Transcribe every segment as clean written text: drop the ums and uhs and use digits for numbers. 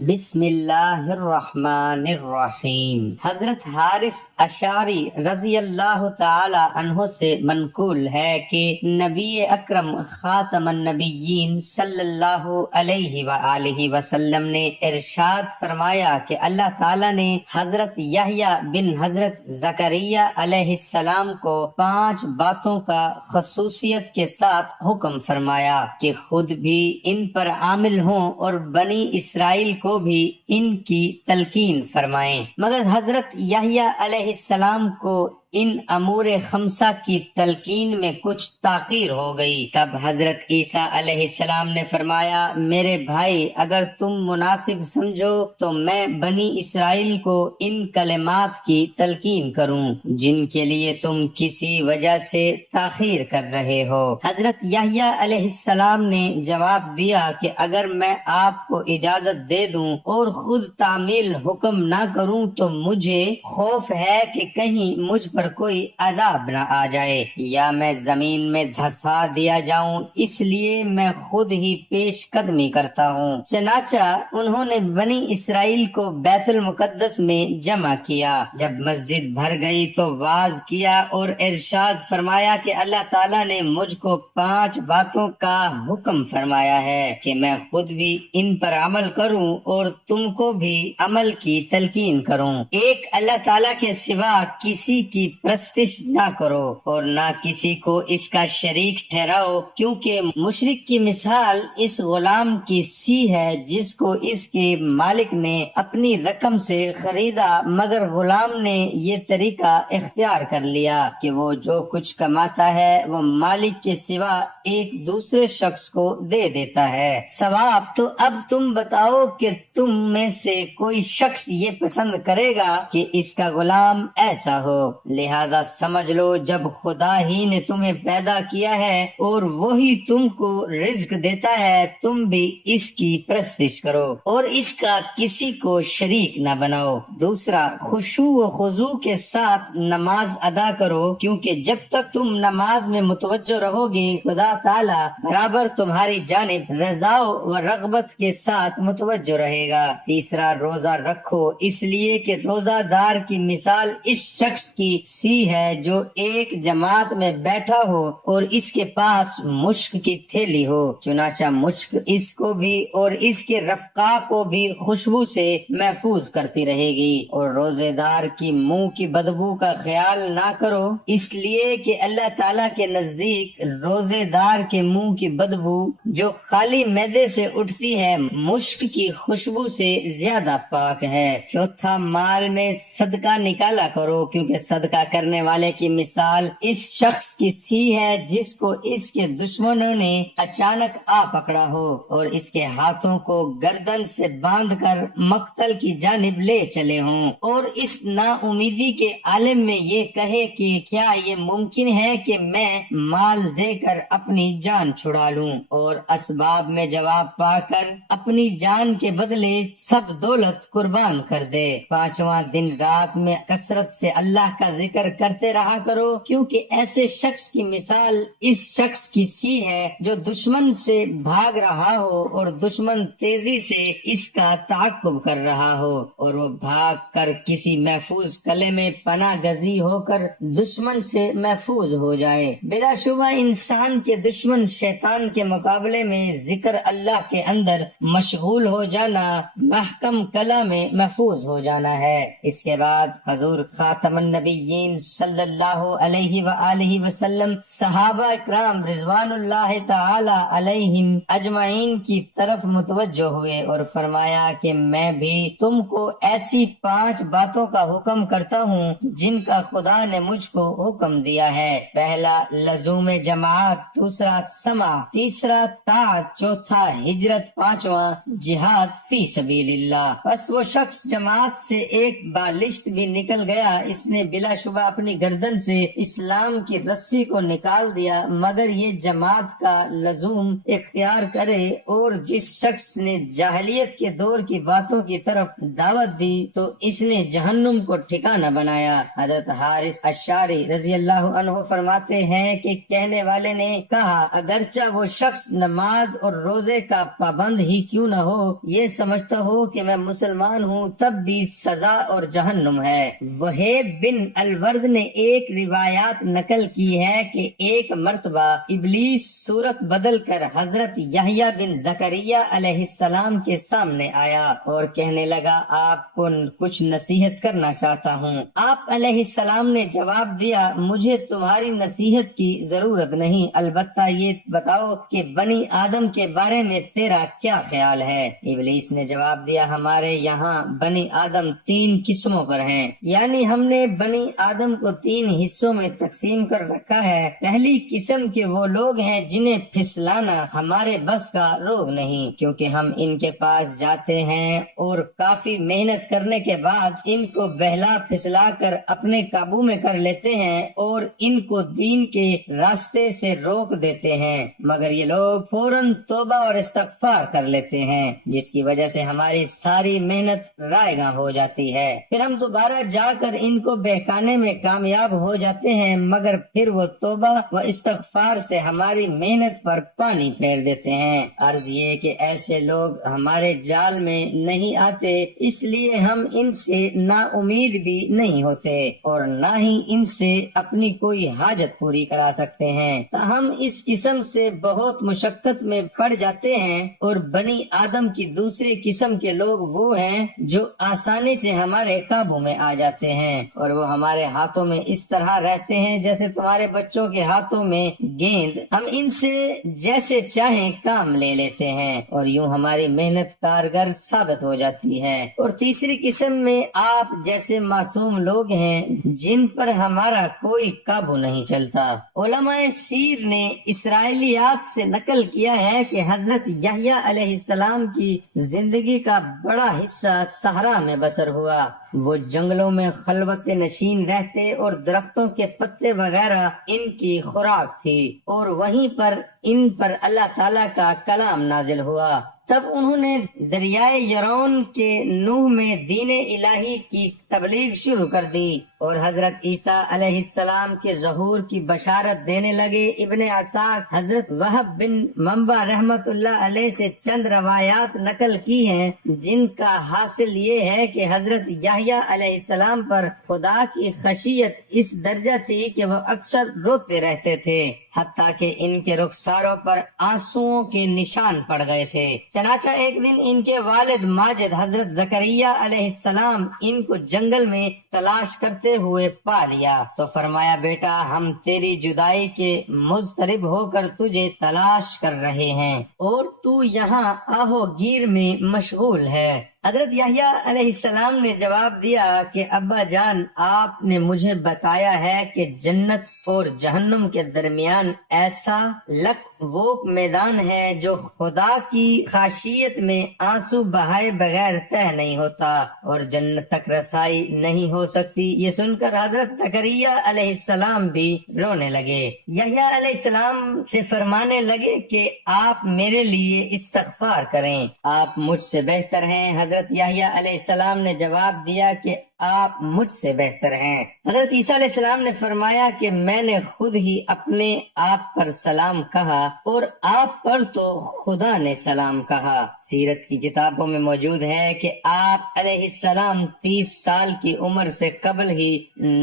بسم اللہ الرحمن الرحیم۔ حضرت حارث اشعری رضی اللہ تعالی عنہ سے منقول ہے کہ نبی اکرم خاتم النبیین صلی اللہ علیہ وآلہ وسلم نے ارشاد فرمایا کہ اللہ تعالی نے حضرت یحییٰ بن حضرت زکریا علیہ السلام کو 5 باتوں کا خصوصیت کے ساتھ حکم فرمایا کہ خود بھی ان پر عامل ہوں اور بنی اسرائیل کو بھی ان کی تلقین فرمائیں، مگر حضرت یحییٰ علیہ السلام کو ان امور خمسہ کی تلقین میں کچھ تاخیر ہو گئی۔ تب حضرت عیسیٰ علیہ السلام نے فرمایا، میرے بھائی اگر تم مناسب سمجھو تو میں بنی اسرائیل کو ان کلمات کی تلقین کروں جن کے لیے تم کسی وجہ سے تاخیر کر رہے ہو۔ حضرت یحییٰ علیہ السلام نے جواب دیا کہ اگر میں آپ کو اجازت دے دوں اور خود تعمیل حکم نہ کروں تو مجھے خوف ہے کہ کہیں مجھ پر کوئی عذاب نہ آ جائے یا میں زمین میں دھسا دیا جاؤں، اس لیے میں خود ہی پیش قدمی کرتا ہوں۔ چنانچہ انہوں نے بنی اسرائیل کو بیت المقدس میں جمع کیا۔ جب مسجد بھر گئی تو واعظ کیا اور ارشاد فرمایا کہ اللہ تعالیٰ نے مجھ کو 5 باتوں کا حکم فرمایا ہے کہ میں خود بھی ان پر عمل کروں اور تم کو بھی عمل کی تلقین کروں۔ ایک اللہ تعالیٰ کے سوا کسی کی پرستش نہ کرو اور نہ کسی کو اس کا شریک ٹھہراؤ، کیونکہ مشرک کی مثال اس غلام کی سی ہے جس کو اس کے مالک نے اپنی رقم سے خریدا، مگر غلام نے یہ طریقہ اختیار کر لیا کہ وہ جو کچھ کماتا ہے وہ مالک کے سوا ایک دوسرے شخص کو دے دیتا ہے۔ ثواب تو اب تم بتاؤ کہ تم میں سے کوئی شخص یہ پسند کرے گا کہ اس کا غلام ایسا ہو؟ لہذا سمجھ لو جب خدا ہی نے تمہیں پیدا کیا ہے اور وہی تم کو رزق دیتا ہے، تم بھی اس کی پرستش کرو اور اس کا کسی کو شریک نہ بناؤ۔ دوسرا، خشوع و خضوع کے ساتھ نماز ادا کرو، کیونکہ جب تک تم نماز میں متوجہ رہو گے خدا تعالی برابر تمہاری جانب رضا و رغبت کے ساتھ متوجہ رہے گا۔ تیسرا، روزہ رکھو، اس لیے کہ روزہ دار کی مثال اس شخص کی سی ہے جو ایک جماعت میں بیٹھا ہو اور اس کے پاس مشک کی تھیلی ہو، چنانچہ مشک اس کو بھی اور اس کے رفقا کو بھی خوشبو سے محفوظ کرتی رہے گی۔ اور روزے دار کی منہ کی بدبو کا خیال نہ کرو، اس لیے کہ اللہ تعالیٰ کے نزدیک روزے دار کے منہ کی بدبو جو خالی معدے سے اٹھتی ہے مشک کی خوشبو سے زیادہ پاک ہے۔ چوتھا، مال میں صدقہ نکالا کرو، کیونکہ صدقہ کرنے والے کی مثال اس شخص کی سی ہے جس کو اس کے دشمنوں نے اچانک آ پکڑا ہو اور اس کے ہاتھوں کو گردن سے باندھ کر مقتل کی جانب لے چلے ہوں، اور اس نا امیدی کے عالم میں یہ کہے کہ کیا یہ ممکن ہے کہ میں مال دے کر اپنی جان چھڑا لوں، اور اسباب میں جواب پا کر اپنی جان کے بدلے سب دولت قربان کر دے۔ پانچواں، دن رات میں کثرت سے اللہ کا ذکر کرتے رہا کرو، کیونکہ ایسے شخص کی مثال اس شخص کی سی ہے جو دشمن سے بھاگ رہا ہو اور دشمن تیزی سے اس کا تعاقب کر رہا ہو اور وہ بھاگ کر کسی محفوظ قلعے میں پناہ گزی ہو کر دشمن سے محفوظ ہو جائے۔ بلا شبہ انسان کے دشمن شیطان کے مقابلے میں ذکر اللہ کے اندر مشغول ہو جانا محکم قلعہ میں محفوظ ہو جانا ہے۔ اس کے بعد حضور خاتم النبیین صلی اللہ علیہ وآلہ وسلم صحابہ اکرام رضوان اللہ تعالی علیہم اجمعین کی طرف متوجہ ہوئے اور فرمایا کہ میں بھی تم کو ایسی 5 باتوں کا حکم کرتا ہوں جن کا خدا نے مجھ کو حکم دیا ہے۔ پہلا، لزوم جماعت، دوسرا سمع، تیسرا طاعت، چوتھا ہجرت، پانچواں جہاد فی سبیل اللہ۔ بس وہ شخص جماعت سے ایک بالشت بھی نکل گیا، اس نے بلا شبہ اپنی گردن سے اسلام کی رسی کو نکال دیا، مگر یہ جماعت کا لزوم اختیار کرے اور جس شخص نے جاہلیت کے دور کی باتوں کی طرف دعوت دی تو اس نے جہنم کو ٹھکانہ بنایا۔ حضرت حارث اشعری رضی اللہ عنہ فرماتے ہیں کہ کہنے والے نے کہا، اگرچہ وہ شخص نماز اور روزے کا پابند ہی کیوں نہ ہو، یہ سمجھتا ہو کہ میں مسلمان ہوں، تب بھی سزا اور جہنم ہے۔ وہیب بن الورد نے ایک روایات نقل کی ہے کہ ایک مرتبہ ابلیس صورت بدل کر حضرت یحییٰ بن زکریا علیہ السلام کے سامنے آیا اور کہنے لگا، آپ کو کچھ نصیحت کرنا چاہتا ہوں۔ آپ علیہ السلام نے جواب دیا، مجھے تمہاری نصیحت کی ضرورت نہیں، البتہ یہ بتاؤ کہ بنی آدم کے بارے میں تیرا کیا خیال ہے؟ ابلیس نے جواب دیا، ہمارے یہاں بنی آدم 3 قسموں پر ہیں، یعنی ہم نے بنی آدم کو 3 حصوں میں تقسیم کر رکھا ہے۔ پہلی قسم کے وہ لوگ ہیں جنہیں پھسلانا ہمارے بس کا روگ نہیں، کیونکہ ہم ان کے پاس جاتے ہیں اور کافی محنت کرنے کے بعد ان کو بہلا پھسلا کر اپنے قابو میں کر لیتے ہیں اور ان کو دین کے راستے سے روک دیتے ہیں، مگر یہ لوگ فوراً توبہ اور استغفار کر لیتے ہیں، جس کی وجہ سے ہماری ساری محنت رائے گاں ہو جاتی ہے۔ پھر ہم دوبارہ جا کر ان کو بہکانے میں کامیاب ہو جاتے ہیں، مگر پھر وہ توبہ و استغفار سے ہماری محنت پر پانی پھیر دیتے ہیں۔ عرض یہ کہ ایسے لوگ ہمارے جال میں نہیں آتے، اس لیے ہم ان سے نا امید بھی نہیں ہوتے اور نہ ہی ان سے اپنی کوئی حاجت پوری کرا سکتے ہیں۔ ہم اس قسم سے بہت مشقت میں پڑ جاتے ہیں، اور بنی آدم کی دوسری قسم کے لوگ وہ ہیں جو آسانی سے ہمارے قابو میں آ جاتے ہیں، اور وہ ہمارے ہاتھوں میں اس طرح رہتے ہیں جیسے تمہارے بچوں کے ہاتھوں میں گیند۔ ہم ان سے جیسے چاہیں کام لے لیتے ہیں اور یوں ہماری محنت کارگر ثابت ہو جاتی ہے۔ اور تیسری قسم میں آپ جیسے معصوم لوگ ہیں جن پر ہمارا کوئی قابو نہیں چلتا۔ علماء سیر نے اسرائیلیات سے نقل کیا ہے کہ حضرت یحییٰ علیہ السلام کی زندگی کا بڑا حصہ صحرا میں بسر ہوا۔ وہ جنگلوں میں خلوت نشین رہتے اور درختوں کے پتے وغیرہ ان کی خوراک تھی، اور وہیں پر ان پر اللہ تعالیٰ کا کلام نازل ہوا۔ تب انہوں نے دریائے یرون کے نوح میں دین الہی کی تبلیغ شروع کر دی اور حضرت عیسیٰ علیہ السلام کے ظہور کی بشارت دینے لگے۔ ابن اسحاق حضرت وہب بن منبع رحمت اللہ علیہ سے چند روایات نقل کی ہیں جن کا حاصل یہ ہے کہ حضرت یحییٰ علیہ السلام پر خدا کی خشیت اس درجہ تھی کہ وہ اکثر روتے رہتے تھے، حتیٰ کہ ان کے رخساروں پر آنسوؤں کے نشان پڑ گئے تھے۔ چنانچہ ایک دن ان کے والد ماجد حضرت زکریا علیہ السلام ان کو جنگل میں تلاش کرتے ہوئے پا لیا تو فرمایا، بیٹا ہم تیری جدائی کے مضطرب ہو کر تجھے تلاش کر رہے ہیں اور تو یہاں آہو گیر میں مشغول ہے۔ حضرت یحییٰ علیہ السلام نے جواب دیا کہ ابا جان، آپ نے مجھے بتایا ہے کہ جنت اور جہنم کے درمیان ایسا لک وہ میدان ہے جو خدا کی خاشیت میں آنسو بہائے بغیر طے نہیں ہوتا اور جنت تک رسائی نہیں ہو سکتی۔ یہ سن کر حضرت زکریا علیہ السلام بھی رونے لگے۔ یحییٰ علیہ السلام سے فرمانے لگے کہ آپ میرے لیے استغفار کریں، آپ مجھ سے بہتر ہیں۔ حضرت یحییٰ علیہ السلام نے جواب دیا کہ آپ مجھ سے بہتر ہیں۔ حضرت عیسیٰ علیہ السلام نے فرمایا کہ میں نے خود ہی اپنے آپ پر سلام کہا اور آپ پر تو خدا نے سلام کہا۔ سیرت کی کتابوں میں موجود ہے کہ آپ علیہ السلام 30 سال کی عمر سے قبل ہی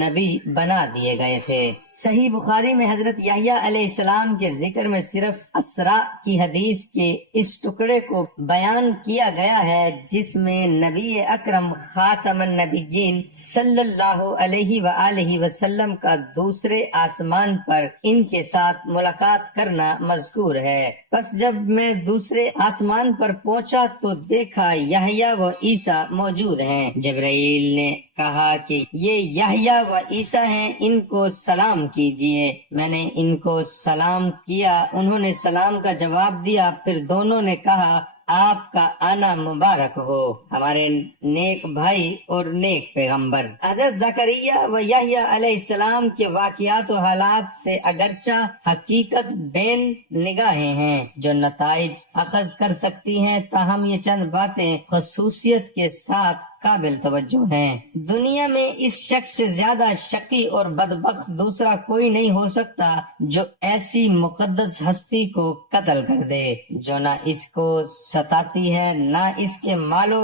نبی بنا دیے گئے تھے۔ صحیح بخاری میں حضرت یحییٰ علیہ السلام کے ذکر میں صرف اسراء کی حدیث کے اس ٹکڑے کو بیان کیا گیا ہے جس میں نبی اکرم خاتم النبیین صلی اللہ علیہ وآلہ وسلم کا دوسرے آسمان پر ان کے ساتھ ملاقات کرنا مذکور ہے۔ پس جب میں دوسرے آسمان پر پہنچا تو دیکھا یحییٰ و عیسیٰ موجود ہیں۔ جبرائیل نے کہا کہ یہ یحییٰ و عیسیٰ ہیں، ان کو سلام کیجئے۔ میں نے ان کو سلام کیا، انہوں نے سلام کا جواب دیا، پھر دونوں نے کہا آپ کا آنا مبارک ہو، ہمارے نیک بھائی اور نیک پیغمبر۔ حضرت زکریا و یحییٰ علیہ السلام کے واقعات و حالات سے اگرچہ حقیقت بین نگاہیں ہیں جو نتائج اخذ کر سکتی ہیں، تاہم یہ چند باتیں خصوصیت کے ساتھ قابل توجہ ہیں۔ دنیا میں اس شخص سے زیادہ شقی اور بدبخت دوسرا کوئی نہیں ہو سکتا جو ایسی مقدس ہستی کو قتل کر دے جو نہ اس کو ستاتی ہے نہ اس کے مال و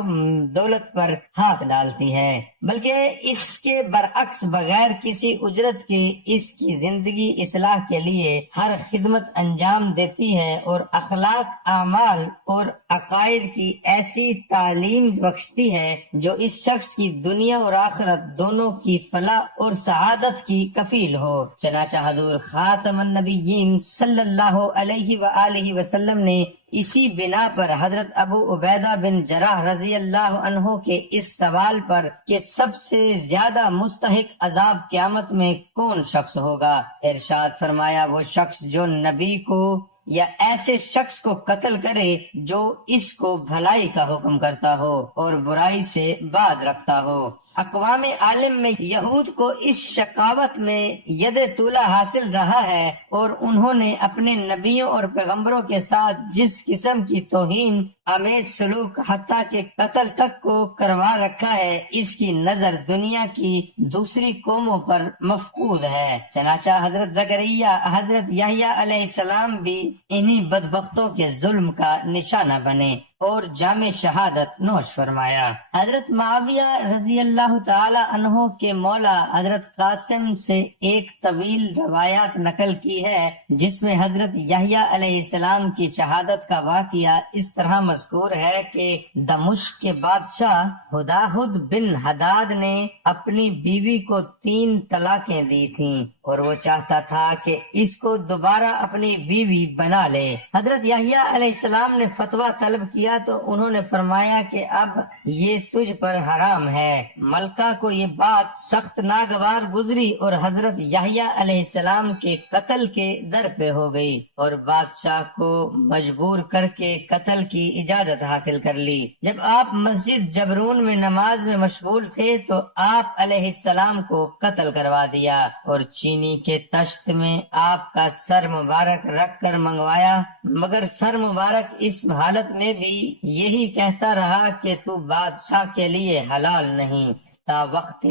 دولت پر ہاتھ ڈالتی ہے، بلکہ اس کے برعکس بغیر کسی اجرت کے اس کی زندگی اصلاح کے لیے ہر خدمت انجام دیتی ہے اور اخلاق، اعمال اور عقائد کی ایسی تعلیم بخشتی ہے جو اس شخص کی دنیا اور آخرت دونوں کی فلاح اور سعادت کی کفیل ہو۔ چنانچہ حضور خاتم النبیین صلی اللہ علیہ وآلہ وسلم نے اسی بنا پر حضرت ابو عبیدہ بن جراح رضی اللہ عنہ کے اس سوال پر کہ سب سے زیادہ مستحق عذاب قیامت میں کون شخص ہوگا، ارشاد فرمایا وہ شخص جو نبی کو یا ایسے شخص کو قتل کرے جو اس کو بھلائی کا حکم کرتا ہو اور برائی سے باز رکھتا ہو۔ اقوام عالم میں یہود کو اس شقاوت میں ید طولہ حاصل رہا ہے اور انہوں نے اپنے نبیوں اور پیغمبروں کے ساتھ جس قسم کی توہین آمیز سلوک حتیٰ کہ قتل تک کو کروا رکھا ہے، اس کی نظر دنیا کی دوسری قوموں پر مفقود ہے۔ چنانچہ حضرت زکریا، حضرت یحییٰ علیہ السلام بھی انہی بدبختوں کے ظلم کا نشانہ بنے اور جام شہادت نوش فرمایا۔ حضرت معاویہ رضی اللہ تعالی عنہ کے مولا حضرت قاسم سے ایک طویل روایات نقل کی ہے جس میں حضرت یحییٰ علیہ السلام کی شہادت کا واقعہ اس طرح مذکور ہے کہ دمشق کے بادشاہ ہداہد بن حداد نے اپنی بیوی کو 3 طلاقیں دی تھیں اور وہ چاہتا تھا کہ اس کو دوبارہ اپنی بیوی بنا لے۔ حضرت یحییٰ علیہ السلام نے فتویٰ طلب کیا تو انہوں نے فرمایا کہ اب یہ تجھ پر حرام ہے۔ ملکہ کو یہ بات سخت ناگوار گزری اور حضرت یحییٰ علیہ السلام کے قتل کے در پہ ہو گئی اور بادشاہ کو مجبور کر کے قتل کی اجازت حاصل کر لی۔ جب آپ مسجد جبرون میں نماز میں مشغول تھے تو آپ علیہ السلام کو قتل کروا دیا اور چینی کے تشت میں آپ کا سر مبارک رکھ کر منگوایا، مگر سر مبارک اس حالت میں بھی یہی کہتا رہا کہ تو بادشاہ کے لیے حلال نہیں تا وقت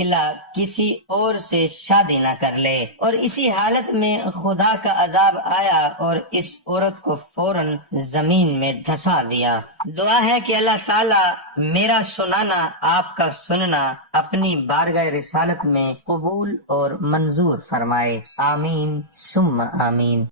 کسی اور سے شادی نہ کر لے، اور اسی حالت میں خدا کا عذاب آیا اور اس عورت کو فوراً زمین میں دھسا دیا۔ دعا ہے کہ اللہ تعالیٰ میرا سنانا، آپ کا سننا اپنی بارگاہ رسالت میں قبول اور منظور فرمائے، آمین ثم آمین۔